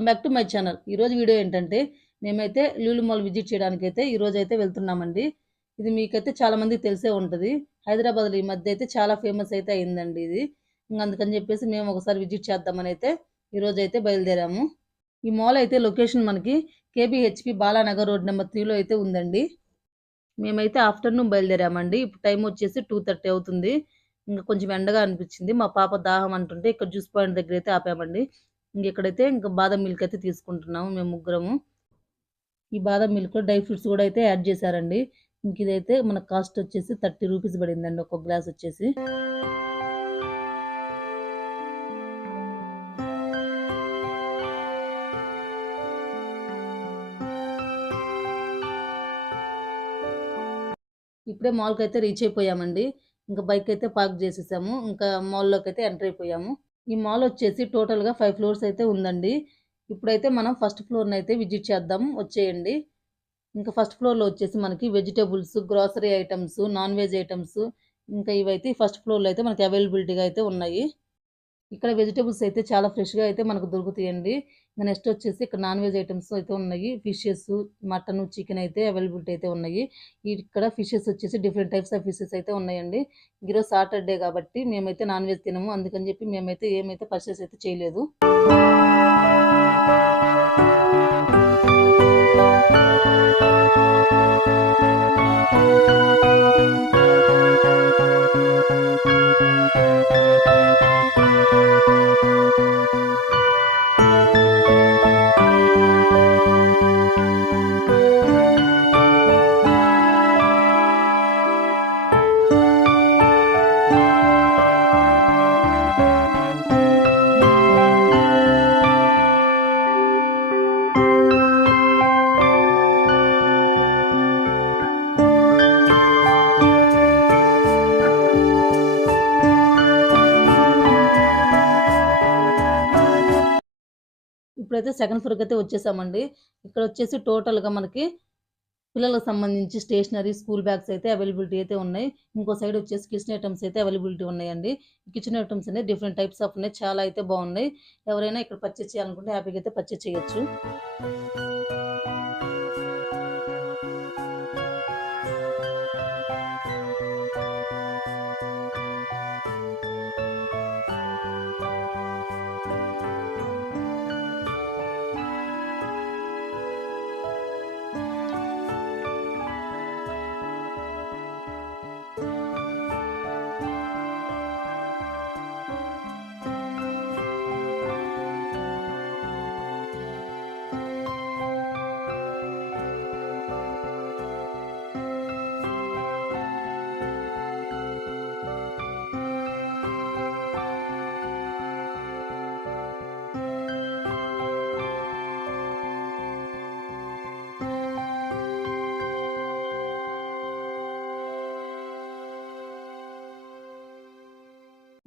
Welcome back to my channel. ఈరోజు వీడియో ఏంటంటే మేమైతే లూలు మాల్ విజిట్ చేయడానికైతే ఈరోజైతే వెళ్తున్నామండి. ఇది మీకైతే చాలా మందికి తెలిసే ఉంటుంది. హైదరాబాద్లో ఈ మధ్య అయితే చాలా ఫేమస్ అయితే అయిందండి ఇది. అందుకని చెప్పేసి మేము ఒకసారి విజిట్ చేద్దామని అయితే ఈరోజైతే బయలుదేరాము. ఈ మాల్ అయితే లొకేషన్ మనకి కేబిహెచ్పి బాలానగర్ రోడ్ నెంబర్ 3లో అయితే ఉందండి. మేమైతే ఆఫ్టర్నూన్ బయలుదేరామండి. ఇప్పుడు టైం వచ్చేసి 2:30 అవుతుంది. ఇంకా కొంచెం ఎండగా అనిపించింది. మా పాప దాహం అంటుంటే ఇక్కడ జ్యూస్ పాయింట్ దగ్గర అయితే ఆపామండి. ఇక్కడైతే ఇంకా బాదం మిల్క్ అయితే తీసుకుంటున్నాము మేము ముగ్గురము. ఈ బాదం మిల్క్లో డ్రై ఫ్రూట్స్ కూడా అయితే యాడ్ చేశారండి. ఇంక ఇదైతే మన కాస్ట్ వచ్చేసి 30 రూపీస్ పడిందండి ఒక గ్లాస్ వచ్చేసి. ఇప్పుడే మాల్కి అయితే రీచ్ అయిపోయామండి. ఇంకా బైక్ అయితే పార్క్ చేసేసాము. ఇంకా మాల్లోకి అయితే ఎంటర్ అయిపోయాము. ఈ మాల్ వచ్చేసి టోటల్గా 5 ఫ్లోర్స్ అయితే ఉందండి. ఇప్పుడైతే మనం ఫస్ట్ ఫ్లోర్ని అయితే విజిట్ చేద్దాం, వచ్చేయండి. ఇంకా ఫస్ట్ ఫ్లోర్లో వచ్చేసి మనకి vegetables, grocery items, non veg items ఇంకా ఇవైతే ఫస్ట్ ఫ్లోర్లో అయితే మనకి అవైలబిలిటీగా అయితే ఉన్నాయి. ఇక్కడ వెజిటేబుల్స్ అయితే చాలా ఫ్రెష్గా అయితే మనకు దొరుకుతాయండి. నెక్స్ట్ వచ్చేసి ఇక్కడ నాన్ వెజ్ ఐటమ్స్ అయితే ఉన్నాయి. ఫిషెస్, మటన్, చికెన్ అయితే అవైలబిలిటీ అయితే ఉన్నాయి. ఇక్కడ ఫిషెస్ వచ్చేసి డిఫరెంట్ టైప్స్ ఆఫ్ ఫిషెస్ అయితే ఉన్నాయండి. ఈరోజు సాటర్డే కాబట్టి మేమైతే నాన్ వెజ్ తినము, అందుకని చెప్పి మేమైతే ఏమైతే పర్చేస్ అయితే చేయలేదు. ఇప్పుడైతే సెకండ్ ఫ్లోర్కి అయితే వచ్చేసామండి. ఇక్కడ వచ్చేసి టోటల్గా మనకి పిల్లలకు సంబంధించి స్టేషనరీ, స్కూల్ బ్యాగ్స్ అయితే అవైలబిలిటీ అయితే ఉన్నాయి. ఇంకో సైడ్ వచ్చేసి కిచెన్ ఐటమ్స్ అయితే అవైలబిలిటీ ఉన్నాయండి. కిచెన్ ఐటమ్స్ అనేది డిఫరెంట్ టైప్స్ ఆఫ్ ఉన్నాయి, చాలా అయితే బాగున్నాయి. ఎవరైనా ఇక్కడ పర్చేస్ చేయాలనుకుంటే హ్యాపీగా అయితే పర్చేస్ చేయొచ్చు.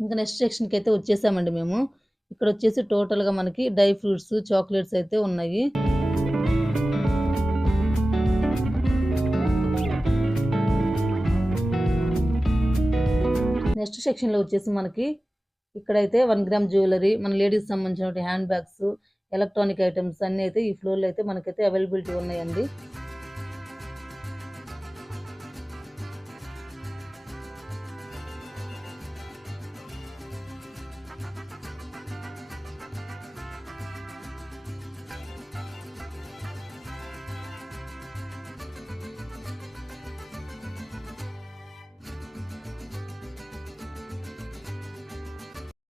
ఇంకా నెక్స్ట్ సెక్షన్కి అయితే వచ్చేసామండి మేము. ఇక్కడ వచ్చేసి టోటల్గా మనకి డ్రై ఫ్రూట్స్, చాక్లెట్స్ అయితే ఉన్నాయి. నెక్స్ట్ సెక్షన్లో వచ్చేసి మనకి ఇక్కడైతే 1 గ్రామ్ జ్యువెలరీ, మన లేడీస్ సంబంధించిన హ్యాండ్ బ్యాగ్స్, ఎలక్ట్రానిక్ ఐటమ్స్ అన్నీ అయితే ఈ ఫ్లోర్లో అయితే మనకైతే అవైలబిలిటీ ఉన్నాయండి.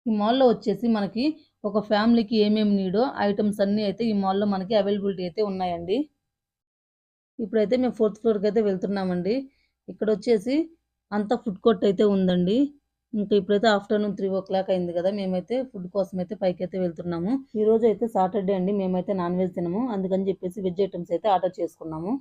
ఈ మాల్లో వచ్చేసి మనకి ఒక ఫ్యామిలీకి ఏమేమి నీడో ఐటమ్స్ అన్నీ అయితే ఈ మాల్లో మనకి అవైలబిలిటీ అయితే ఉన్నాయండి. ఇప్పుడైతే మేము 4th ఫ్లోర్కి అయితే వెళ్తున్నామండి. ఇక్కడ వచ్చేసి అంతా ఫుడ్ కోర్ట్ అయితే ఉందండి. ఇంకా ఇప్పుడైతే ఆఫ్టర్నూన్ 3:00 అయింది కదా, మేమైతే ఫుడ్ కోసం అయితే పైకి అయితే వెళ్తున్నాము. ఈ రోజు అయితే సాటర్డే అండి, మేమైతే నాన్ వెజ్ తినము, అందుకని చెప్పేసి వెజ్ ఐటమ్స్ అయితే ఆర్డర్ చేసుకున్నాము.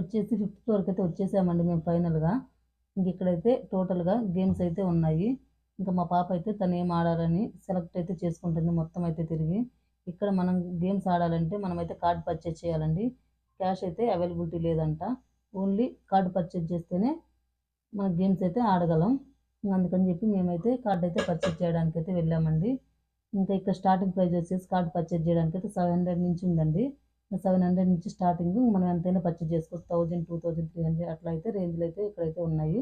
వచ్చేసి 5th ఫ్లోర్‌కైతే వచ్చేసామండి మేము ఫైనల్‌గా. ఇక్కడైతే టోటల్‌గా గేమ్స్ అయితే ఉన్నాయి. ఇంకా మా పాప అయితే తనేం ఆడాలని సెలెక్ట్ అయితే చేసుకుంటుంది మొత్తం అయితే తిరిగి. ఇక్కడ మనం గేమ్స్ ఆడాలంటే మనమైతే కార్డ్ పర్చేజ్ చేయాలండి. క్యాష్ అయితే అవైలబిలిటీ లేదంట. ఓన్లీ కార్డ్ పర్చేజ్ చేస్తేనే మన గేమ్స్ అయితే ఆడగలం. అందుకని చెప్పి మేమైతే కార్డ్ అయితే పర్చేజ్ చేయడానికైతే వెళ్ళామండి. ఇంకా ఇక్కడ స్టార్టింగ్ ప్రైస్ వచ్చేసి కార్డ్ పర్చేజ్ చేయడానికైతే 700 నుంచి ఉందండి. 700 నుంచి స్టార్టింగ్ మనం ఎంతైనా పర్చేజ్ చేసుకోవచ్చు. 1000, 2300 అట్లా అయితే రేంజ్‌లో అయితే ఇక్కడైతే ఉన్నాయి.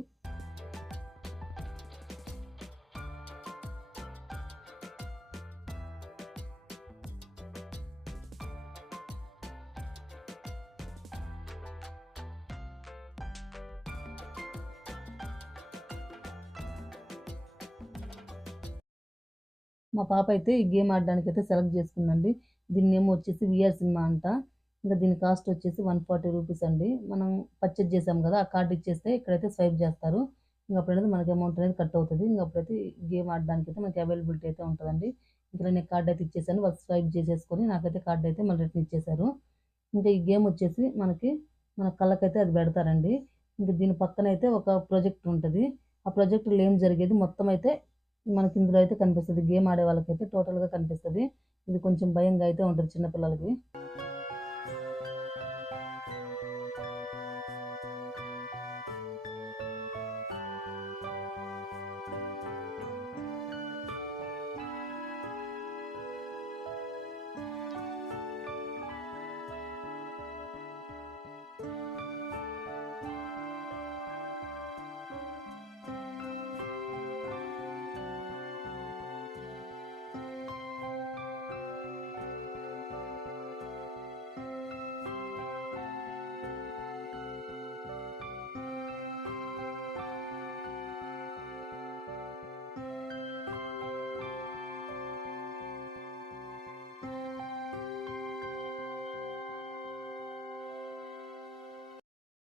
మా పాప అయితే ఈ గేమ్ ఆడడానికైతే సెలెక్ట్ చేసుకుందండి. దీని నేమ్ వచ్చేసి వీఆర్ సినిమా అంట. ఇంకా దీని కాస్ట్ వచ్చేసి 140 రూపీస్ అండి. మనం పర్చేజ్ చేసాం కదా! ఆ కార్డ్ ఇచ్చేస్తే ఇక్కడైతే స్వైప్ చేస్తారు. అప్పుడనేది మనకి అమౌంట్ అనేది కట్ అవుతది. అప్పుడైతే గేమ్ ఆడడానికైతే మనకి అవైలబిలిటీ అయితే ఉంటదండి. ఇక్కడ నేను కార్డ్ అయితే ఇచ్చేసాను. వాళ్ళు స్వైప్ చేసేసుకొని నాకైతే కార్డ్ అయితే మళ్ళీ రిటర్న్ ఇచ్చేసారు. ఇంకా ఈ గేమ్ వచ్చేసి మన కళ్ళకైతే అది పెడతారండి. దీని పక్కనైతే ఒక ప్రొజెక్టర్ ఉంటది. ఆ ప్రొజెక్టర్‌లో ఏం జరిగేది మొత్తం అయితే మనకి ఇందులో అయితే కనిపిస్తది. గేమ్ ఆడే వాళ్ళకైతే టోటల్‌గా కనిపిస్తది. ఇది కొంచెం భయంగా అయితే ఉంటది చిన్న పిల్లలకి.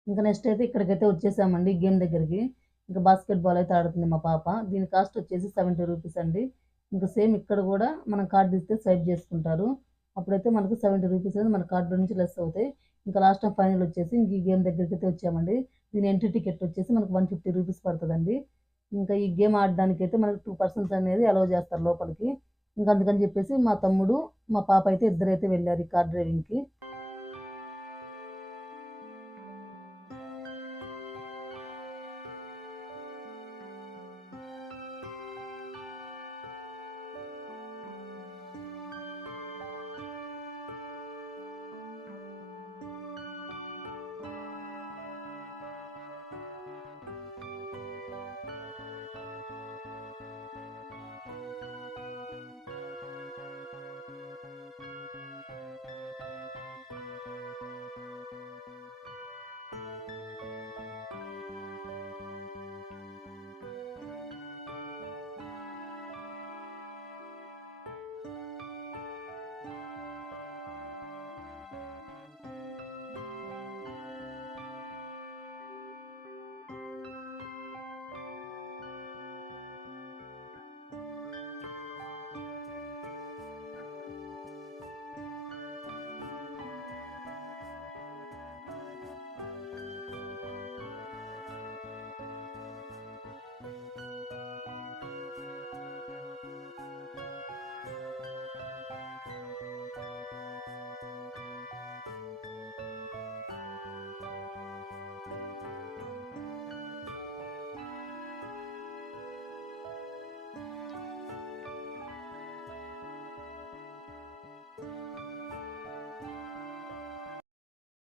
ఇంకా నెక్స్ట్ అయితే ఇక్కడికైతే వచ్చేసామండి గేమ్ దగ్గరికి. ఇంకా బాస్కెట్ బాల్ అయితే ఆడుతుంది మా పాప. దీని కాస్ట్ వచ్చేసి 70 రూపీస్ అండి. ఇంకా సేమ్ ఇక్కడ కూడా మనం కార్డ్ ఇస్తే స్వైప్ చేసుకుంటారు. అప్పుడైతే మనకు 70 రూపీస్ అనేది మన కార్డ్‌లో నుంచి లెస్ అవుతాయి. ఇంకా లాస్ట్ అండ్ ఫైనల్ వచ్చేసి ఇంక ఈ గేమ్ దగ్గరికైతే వచ్చామండి. దీని ఎంట్రీ టికెట్ వచ్చేసి మనకు 150 రూపీస్ పడతదండి. ఇంకా ఈ గేమ్ ఆడడానికైతే మనకు 2 పర్సన్స్ అనేది అలౌ చేస్తారు లోపలికి. ఇంకా అందుకని చెప్పేసి మా తమ్ముడు, మా పాప అయితే ఇద్దరైతే వెళ్లారు ఈ కార్ డ్రైవింగ్‌కి.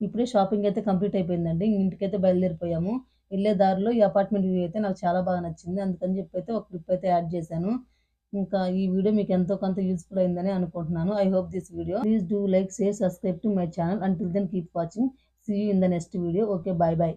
ఇప్పుడే షాపింగ్ అయితే కంప్లీట్ అయిపోయిందండి. ఇంటికైతే బయలుదేరిపోయాము. ఎళ్ళే దారిలో ఈ అపార్ట్‌మెంట్ వ్యూ అయితే నాకు చాలా బాగా నచ్చింది. అందుకని చెప్పైతే ఒక క్లిప్ అయితే యాడ్ చేశాను. ఇంకా ఈ వీడియో మీకు ఎంతో కొంత యూజ్‌ఫుల్ అయిందని అనుకుంటున్నాను. I hope this video. Please do like, share, subscribe to my channel. Until then keep watching. See you in the next video. Okay. Bye by.